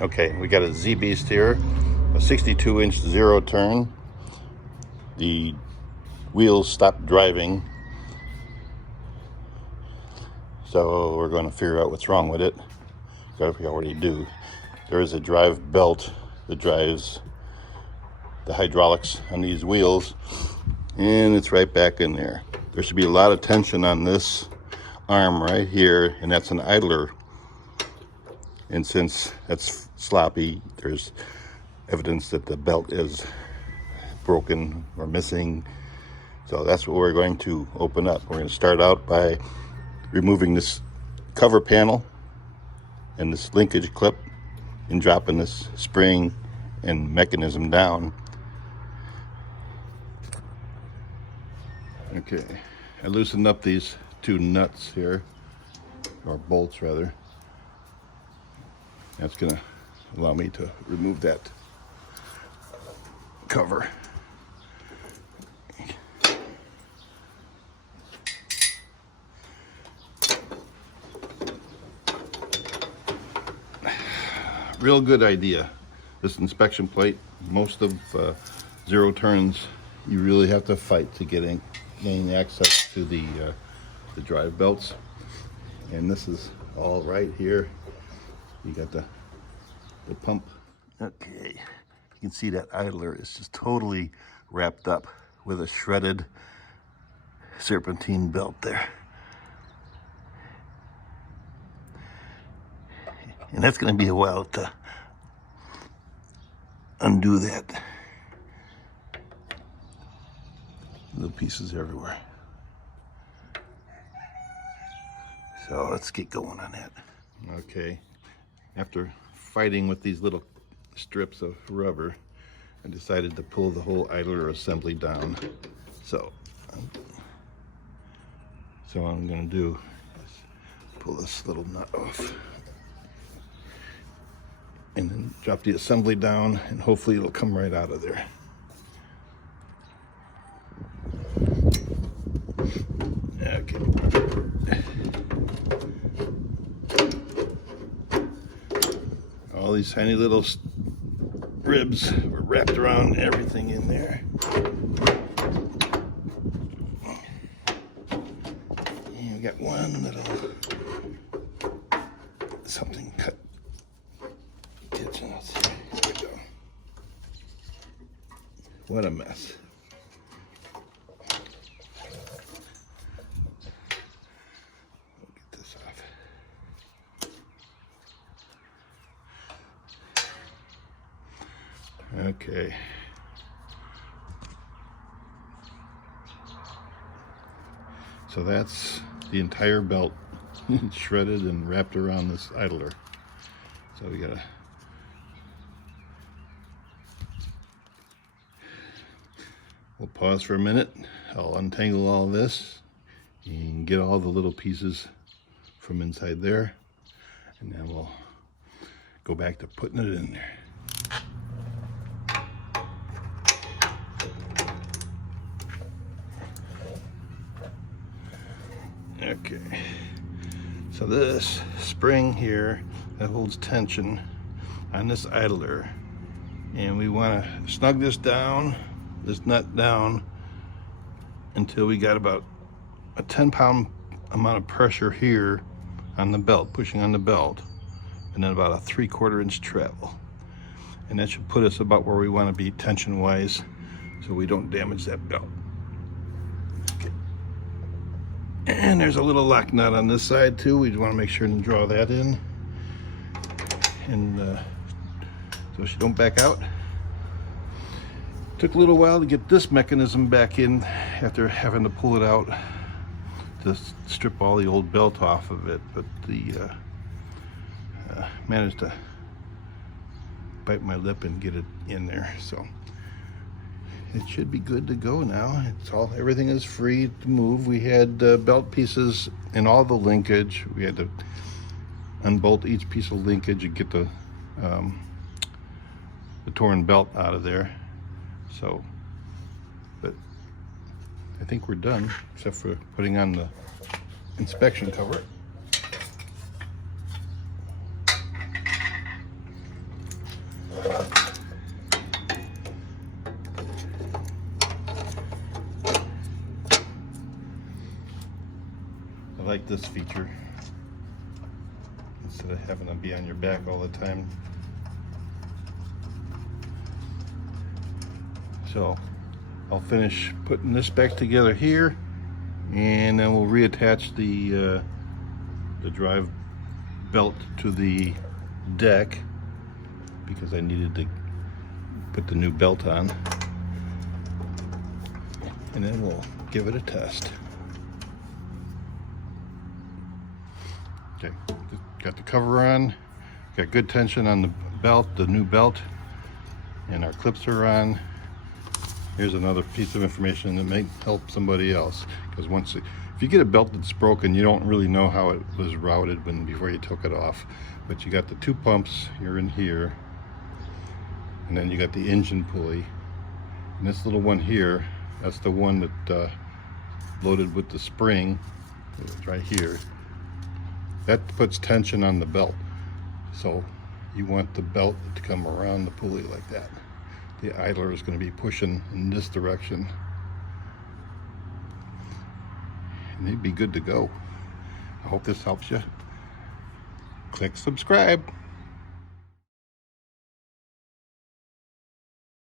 Okay, we got a Z-BEAST here, a 62-inch zero turn. The wheels stopped driving, so we're going to figure out what's wrong with it. We already do. There is a drive belt that drives the hydraulics on these wheels, and it's right back in there. There should be a lot of tension on this arm right here, and that's an idler. And since that's sloppy, there's evidence that the belt is broken or missing. So that's what we're going to open up. We're going to start out by removing this cover panel and this linkage clip and dropping this spring and mechanism down. Okay, I loosened up these two nuts here, or bolts rather. That's going to allow me to remove that cover. Real good idea. This inspection plate, most of zero turns, you really have to fight to gain access to the drive belts. And this is all right here. You got the pump. Okay, you can see that idler is just totally wrapped up with a shredded serpentine belt there. And that's going to be a while to undo that. Little pieces everywhere. So let's get going on that. Okay, after fighting with these little strips of rubber, I decided to pull the whole idler assembly down. So what I'm going to do is pull this little nut off and then drop the assembly down, and hopefully it'll come right out of there. Okay. All these tiny little ribs were wrapped around everything in there. And we got one little something cut. Kitchen. There we go. What a mess. We'll get this off. Okay. So that's the entire belt shredded and wrapped around this idler. So we gotta we'll pause for a minute. I'll untangle all this and get all the little pieces from inside there, and then we'll go back to putting it in there. Okay, so this spring here that holds tension on this idler, and we want to snug this down, this nut down, until we got about a 10-pound amount of pressure here on the belt, pushing on the belt, and then about a 3/4 inch travel. And that should put us about where we want to be tension wise, so we don't damage that belt. Okay. And there's a little lock nut on this side too. We want to make sure and draw that in, and so she don't back out. Took a little while to get this mechanism back in after having to pull it out to strip all the old belt off of it, but the managed to bite my lip and get it in there. So it should be good to go now. Everything is free to move. We had belt pieces in all the linkage. We had to unbolt each piece of linkage and get the torn belt out of there. So, but I think we're done, except for putting on the inspection cover. like this feature instead of having to be on your back all the time. So I'll finish putting this back together here, and then we'll reattach the drive belt to the deck because I needed to put the new belt on, and then we'll give it a test. Okay, got the cover on, got good tension on the belt, the new belt, and our clips are on. Here's another piece of information that may help somebody else, because if you get a belt that's broken, you don't really know how it was routed before you took it off. But you got the two pumps here and here, and then you got the engine pulley, and this little one here, that's the one that loaded with the spring. It's right here. That puts tension on the belt, so you want the belt to come around the pulley like that. The idler is going to be pushing in this direction, and you'd be good to go. I hope this helps you. Click subscribe.